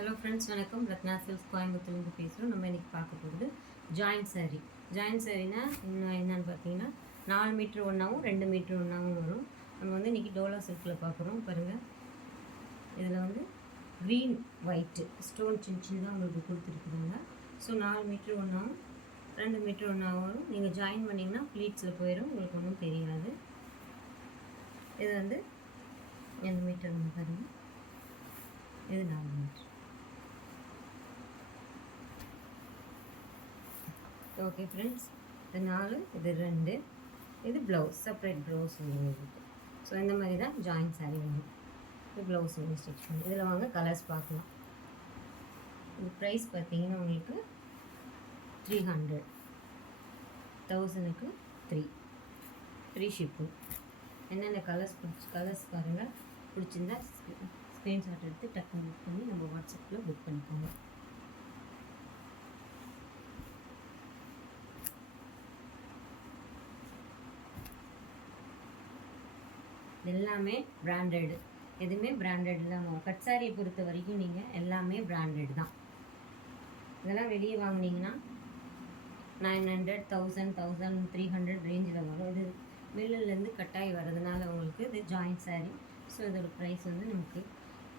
Hello friends, வணக்கம். Ratna silks கோயம்புத்தூர்லேருந்து பேசுகிறோம். நம்ம இன்றைக்கி பார்க்க போகிறது ஜாயிண்ட் சாரீ. ஜாயிண்ட் சாரீனா என்னென்னு பார்த்தீங்கன்னா 4 மீட்ரு ஒன்றாவும் 2 மீட்ரு ஒன்றாவும் வரும். நம்ம வந்து இன்றைக்கி டோலா சில்கில் பார்க்குறோம். பாருங்கள், இதில் வந்து க்ரீன் ஒயிட்டு ஸ்டோன் சின்ன சின்னதாக உங்களுக்கு கொடுத்துருக்குறாங்க. ஸோ 4 மீட்ரு ஒன்றாவும் 2 மீட்ரு ஒன்றாவும் வரும். நீங்கள் ஜாயின் பண்ணிங்கன்னா ப்ளீட்ஸில் போயிடும், உங்களுக்கு ஒன்றும் தெரியாது. இது வந்து 2 மீட்டர் ஒன்று பாருங்கள், இது 4 மீட்ரு. ஓகே ஃப்ரெண்ட்ஸ், இது 4, இது 2, இது ப்ளவுஸ், செப்பரேட் ப்ளவுஸ் இருக்குது. ஸோ இந்த மாதிரி தான் ஜாயிண்ட் சாரீ வரும். இது ப்ளவுஸ் வந்து ஸ்டிச் பண்ணி இதில் வாங்க கலர்ஸ் பார்க்கலாம். இது ப்ரைஸ் பார்த்தீங்கன்னா உங்களுக்கு 300, 1000க்கு 3 ஃப்ரீ ஷிப்பிங். என்னென்ன கலர்ஸ் பாருங்கள். பிடிச்சிருந்தா ஸ்க்ரீன்ஷாட் எடுத்து டக்குன்னு புக் பண்ணி நம்ம வாட்ஸ்அப்பில் புக் பண்ணிக்கோங்க. எல்லாமே பிராண்டடு, எதுவுமே பிராண்டட் தான். கட் சாரியை பொறுத்த வரைக்கும் நீங்கள் எல்லாமே பிராண்டட் தான். இதெல்லாம் வெளியே வாங்கினீங்கன்னா 900, 1000, 1300 ரேஞ்சில் வரும். இது மில்லுலேருந்து கட்டாயி வர்றதுனால உங்களுக்கு இது ஜாயிண்ட் சாரீ. ஸோ இதோட ப்ரைஸ் வந்து நமக்கு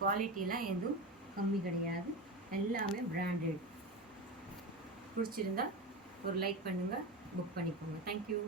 குவாலிட்டிலாம் எதுவும் கம்மி கிடையாது, எல்லாமே பிராண்டட். பிடிச்சிருந்தா ஒரு லைக் பண்ணுங்கள், புக் பண்ணிக்கோங்க. தேங்க்யூ.